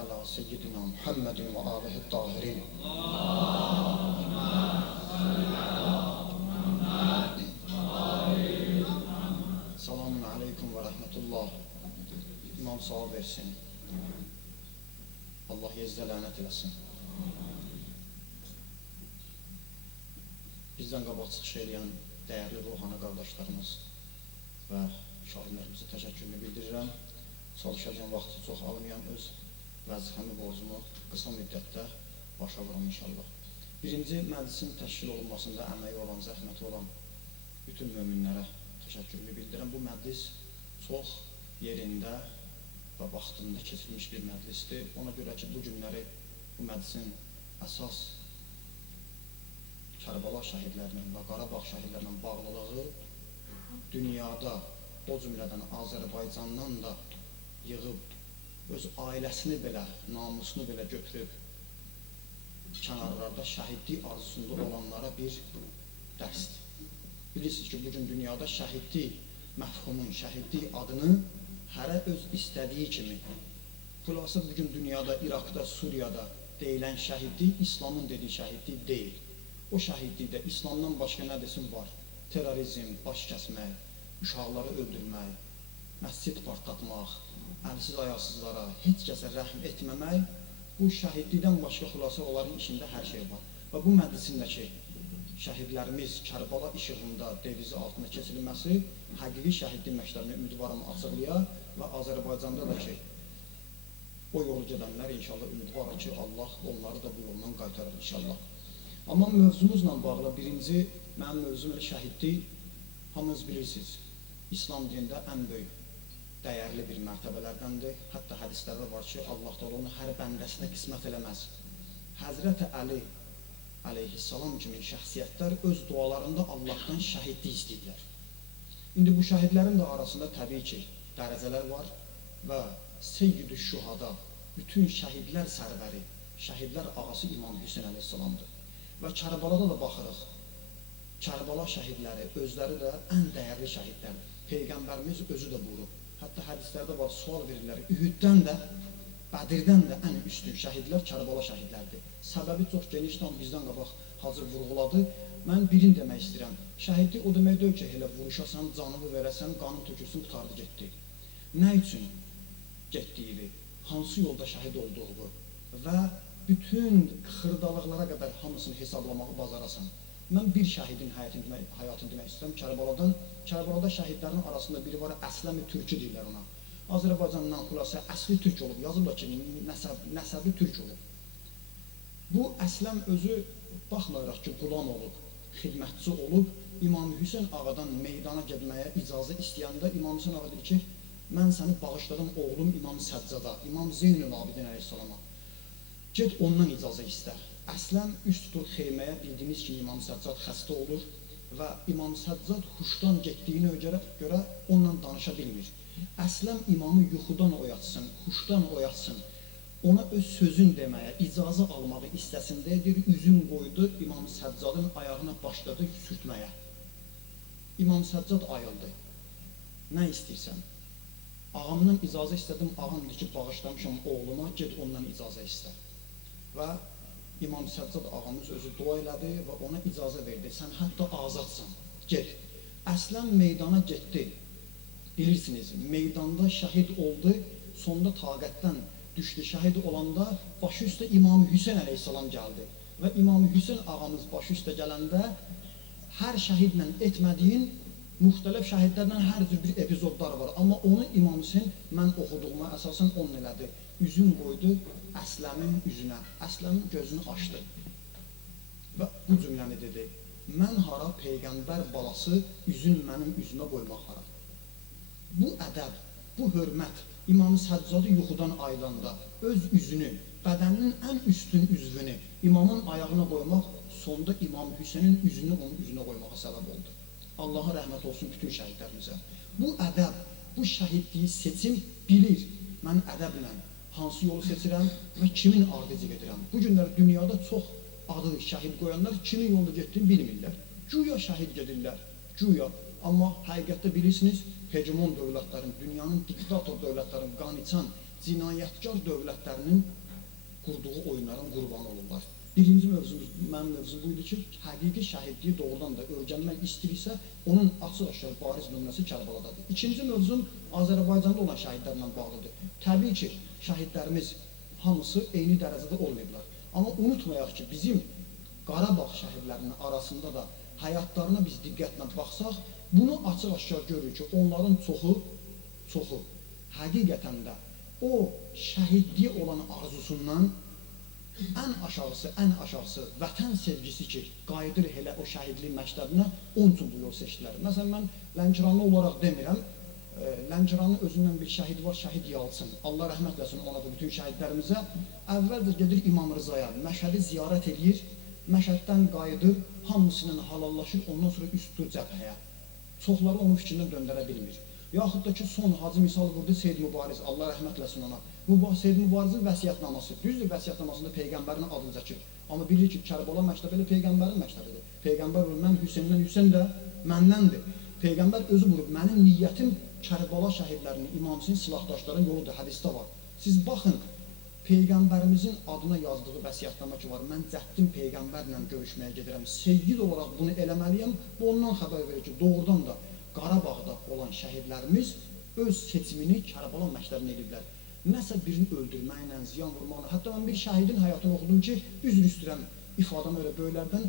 على سيدنا محمد وآله الطاهرين. Selamun aleyküm ve rahmetullah. İmam sağ versin. Allah yezzə lənət eləsin. Bizdən qabaq çıxış edən dəyərli ruhani qardaşlarımız və şahidlərimizə təşəkkürümü bildirirəm. Çalışacağım vaxtı çox almayan öz vəzifəmi, borcumu qısa müddətdə başa vuram inşallah. Birinci, məclisin təşkil olunmasında əməyi olan, zəhməti olan bütün möminlərə təşəkkürümü bildirirəm. Bu məclis çox yerində və vaxtında keçirilmiş bir məclisdir. Ona görə ki, bu günləri bu məclisin əsas Kərbala şəhidlərinin və Qarabağ şəhidlərinin bağlılığı dünyada, o cümlədən Azərbaycandan da yığıb, öz ailəsini belə, namusunu belə götürüb, kənarlarda şəhidlik arzusunda olanlara bir dərsdir. Bilirsiniz ki, bugün dünyada şəhidlik məfhumun, şəhidlik adını hərə öz istədiyi kimi, xülasə bugün dünyada, İraqda, Suriyada deyilən şəhidlik, İslamın dediyi şəhidlik deyil. O şəhidlikdə İslamdan başqa nə desin var? Terrorizm, baş kəsmək, uşaqları öldürmək, məscid partlatmaq, əlsiz ayaqsızlara, heç kəsə rəhm etməmək, bu şəhidlikdən başqa xülasə onların içində hər şey var. Və bu məclisindəki şəhidlərimiz Kərbala işığında devizi altında keçirilməsi həqiqi şəhidlik məktəbini ümidvarımı açıqlaya və Azərbaycanda da ki, o yolu gedənlər inşallah ümidvarım ki, Allah onları da bu yoldan qaytarır inşallah. Amma mövzumuzla bağlı birinci, mənim mövzum elə şəhidlik, hamınız bilirsiniz, İslam dinində ən böyük, dəyərli bir mərtəbələrdəndir. Hətta hədislərdə var ki, Allah da onu hər bəndəsinə qismət eləməz. Həzrəti Əli əleyhissalam kimi şəxsiyyətlər öz dualarında Allahdan şəhidlik istəyirlər. İndi bu şəhidlərin də arasında təbii ki, dərəcələr var və Seyyid-i Şuhada, bütün şəhidlər sərvəri, şəhidlər ağası İmam Hüseyin əleyhissalamdır. Və Kərbalada da baxırıq, Kərbala şəhidləri, özləri də ən dəyərli şəhidlərdir. Peyğəmbərimiz özü də buyurub. Hətta hədislərdə var, sual verirlər, Ühüddən də, Bədirdən də ən üstün şəhidlər Kərbala şəhidlərdir. Səbəbi çox genişdən bizdən qabaq hazır vurğuladı. Mən birini demək istəyirəm. Şəhidlik o demək deyil ki, elə vuruşasan, canını verəsən, qanın tökülsün, qutardı getdi. Nə üçün getdiyini, hansı yolda şəhid olduğu və bütün xırdalıqlara qədər hamısını hesablamağı bazarasan. Mən bir şəhidin həyatını demək istəyirəm Kərbaladan. Kərbalada şəhidlərin arasında biri var, Əsləmi Türkü deyirlər ona. Azərbaycandan xülasə əsli türk olub, yazırlar ki, nəsəbi türk olub. Bu Əsləm özü baxmayaraq ki, qulam olub, xidmətçi olub, İmam Hüseyin ağadan meydana getməyə icazə istəyəndə İmam Hüseyin ağa deyir ki, mən səni bağışladım oğlum İmam Səccada, İmam Zeynül Abidin əleyhissalama. Get ondan icazə istər. Əsləm üst tutur xeyməyə, bildiyiniz ki, İmam Səccad xəstə olur və İmam Səccad huşdan getdiyinə görə onunla danışa bilmir. Əsləm imamı yuxudan oyatsın, huşdan oyatsın, ona öz sözün deməyə, icazə almağı istəsindədir, üzün qoydu, İmam Səccadın ayağına başladı sürtməyə. İmam Səccad ayıldı. Nə istəyirsən? Ağamdan icazə istədim, ağam dedi ki, bağışlamışam oğluma, get ondan icazə istə. Və İmam Səccad ağamız özü dua elədi və ona icazə verdi. Sən hətta azadsan, get. Əsləm meydana getdi. Bilirsiniz, meydanda şəhid oldu, sonda taqətdən düşdü. Şəhid olanda başı üstə İmam Hüseyin əleyhissalam gəldi. Və İmam Hüseyin ağamız başı üstə gələndə hər şəhidlə etmədiyin müxtəlif şəhidlərlə hər cür bir epizodlar var. Amma onu İmam Hüseyin mən oxuduğuma əsasən onun elədi. Üzün qoydu Əsləmin üzünə, Əsləmin gözünü açdı və bu cümləni dedi, mən hara Peyğəmbər balası üzün mənim üzümə qoymaq hara. Bu ədəb, bu hörmət İmam Səccadı yuxudan ayılanda öz üzünü, bədəninin ən üstün üzvünü imamın ayağına qoymaq, sonda İmam Hüseynin üzünü onun üzünə qoymağa səbəb oldu. Allaha rəhmət olsun bütün şəhidlərimizə. Bu ədəb, bu şəhidliyi seçim bilir, mən ədəblə hansı yolu seçirəm və kimin ardıcı gedirəm. Bu günlər dünyada çox adı şəhid qoyanlar kimin yolda getdiyini bilmirlər. Güya şəhid gedirlər, güya. Amma həqiqətdə bilirsiniz, hegemon dövlətlərin, dünyanın diktator dövlətlərin qan içən cinayətkar dövlətlərinin qurduğu oyunların qurbanı olurlar. Birinci mövzumuz, mənim mövzum buydu ki, həqiqi şəhidliyi doğrudan da öyrənmək istəyirsə, onun açıq-aşkar bariz nümunəsi Kərbəladadır. İkinci mövzum Azərbaycanda olan şəhidlərlə bağlıdır. Təbii ki, şəhidlərimiz hamısı eyni dərəcədə olmayıblar. Amma unutmayaq ki, bizim Qarabağ şəhidlərinin arasında da həyatlarına biz diqqətlə baxsaq, bunu açıq-aşkar görürük ki, onların çoxu həqiqətən də o şəhidliyə olan arzusundan ən aşağısı vətən sevgisi ki, qayıdır elə o şəhidlik məktəbinə, onun üçün bu yol seçdilər. Məsələn, mən Lənkəranlı olaraq demirəm, Lənkəranın özündən bir şəhid var, şəhid Yalçın. Allah rəhmət eləsin ona da bütün şəhidlərimizə. Əvvəlcə gedir İmam Rızaya, Məşədi ziyarət edir, Məşəddən qayıdır, hamısının halallaşır, ondan sonra üst tutur cəbhəyə. Çoxları onun fikrindən döndərə bilmir. Yaxud da ki, son hacı misal vurdu Seyd Mübariz, Allah rəhmət eləsin ona. Seyd Mübarizin vəsiyyətnaması, düzdür, vəsiyyətnamasında Peyğəmbərin adını çəkir. Amma bilir ki, Kərbəla məktəbi elə Peyğəmbərin məktəbidir. Peyğəmbər vurur, mən Hüseyndən, Hüseyn də məndəndir. Peyğəmbər özü vurur, mənim niyyətim Kərbəla şəhidlərinin, İmam Hüseyn silahdaşların yoludur, hədisdə var. Siz baxın, Peyğəmbərimizin adına yazdığı vəsiyyətnamə ki var, mən cəddin Peyğəmbərlə görüşməyə gedirəm, sevgili olaraq bunu eləməliyəm, bu ondan xəbər verir ki, doğrudan da Qarabağda olan şəhidlərimiz öz seçimini Kərbəla məktəbinə ediblər. Nəsə birini öldürməklə, ziyan vurmaqla, hətta mən bir şəhidin həyatını oxudum ki, üzr istəyirəm ifadəm öyle böylərdən,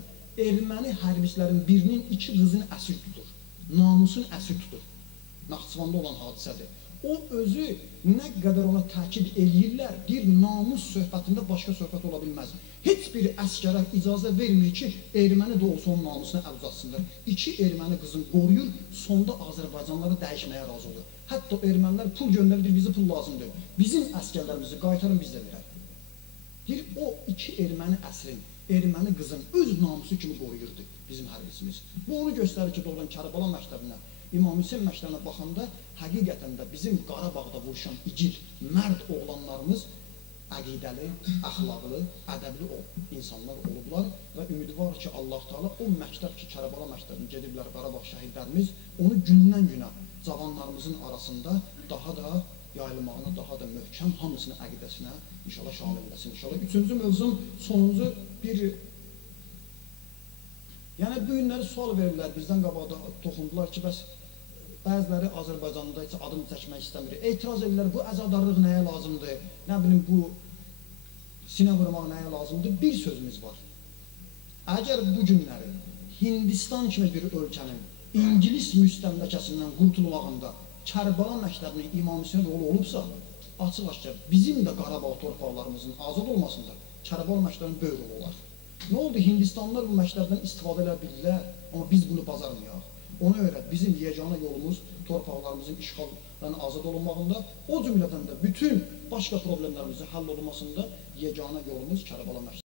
erməni hərbçilərin birinin 2 qızını əsir tutur, namusun əsir tutur. Naxçıvanda olan hadisədir. O özü nə qədər ona təkid eləyirlər, bir namus söhbətində başqa söhbət ola bilməz. Heç bir əskərə icazə vermir ki, erməni də olsa onun namusuna əl uzatsınlar. 2 erməni qızını qoruyur, sonda Azərbaycanları dəyişməyə razı olur. Hətta ermənilər pul göndərir, bizi pul lazımdır. Bizim əskərlərimizi qaytarın, biz də verək. Deyir, o 2 erməni əsrin, erməni qızın öz namusu kimi qoruyurdu bizim hərbisimiz. Bu onu göstərir ki, doğrudan Kərbəla məktəbinə, İmam Hüseyn məktəbinə baxanda həqiqətən də bizim Qarabağda vuruşan igid, mərd oğlanlarımız əqidəli, əxlaqlı, ədəbli insanlar olublar və ümidi var ki, Allah Teala o məktəb ki, Kərbəla məktəbini gediblər Qarabağ şəhidlərimiz, onu gündən-günə cavanlarımızın arasında daha da yayılmağına, daha da möhkəm hamısının əqidəsinə inşallah şamil eləsin. İnşallah. Üçüncü mövzum, sonuncu bir... Yəni, bu günləri sual verirlər, bizdən qabaqda toxundular ki, bəs bəziləri Azərbaycanda heç adını çəkmək istəmir. Etiraz edirlər, bu əzadarlıq nəyə lazımdır, nə bilim, bu sinə vurmaq nəyə lazımdır? Bir sözümüz var. Əgər bu günləri Hindistan kimi bir ölkənin İngilis müstəmləkəsindən qurtulmağında Kərbəla məktəbinin İmam Hüseyn rolu olubsa, açıq-aşkar bizim də Qarabağ torpaqlarımızın azad olmasında Kərbəla məktəbinin böyük rolu olar. Nə oldu? Hindistanlılar bu məktəbdən istifadə edə bilirlər, amma biz bunu bacarmayaq. Ona görə bizim yeganə yolumuz torpaqlarımızın işğaldan azad olunmağında, o cümlədən də bütün başqa problemlərimizin həll olunmasında yeganə yolumuz Kərbəla məktəbidir.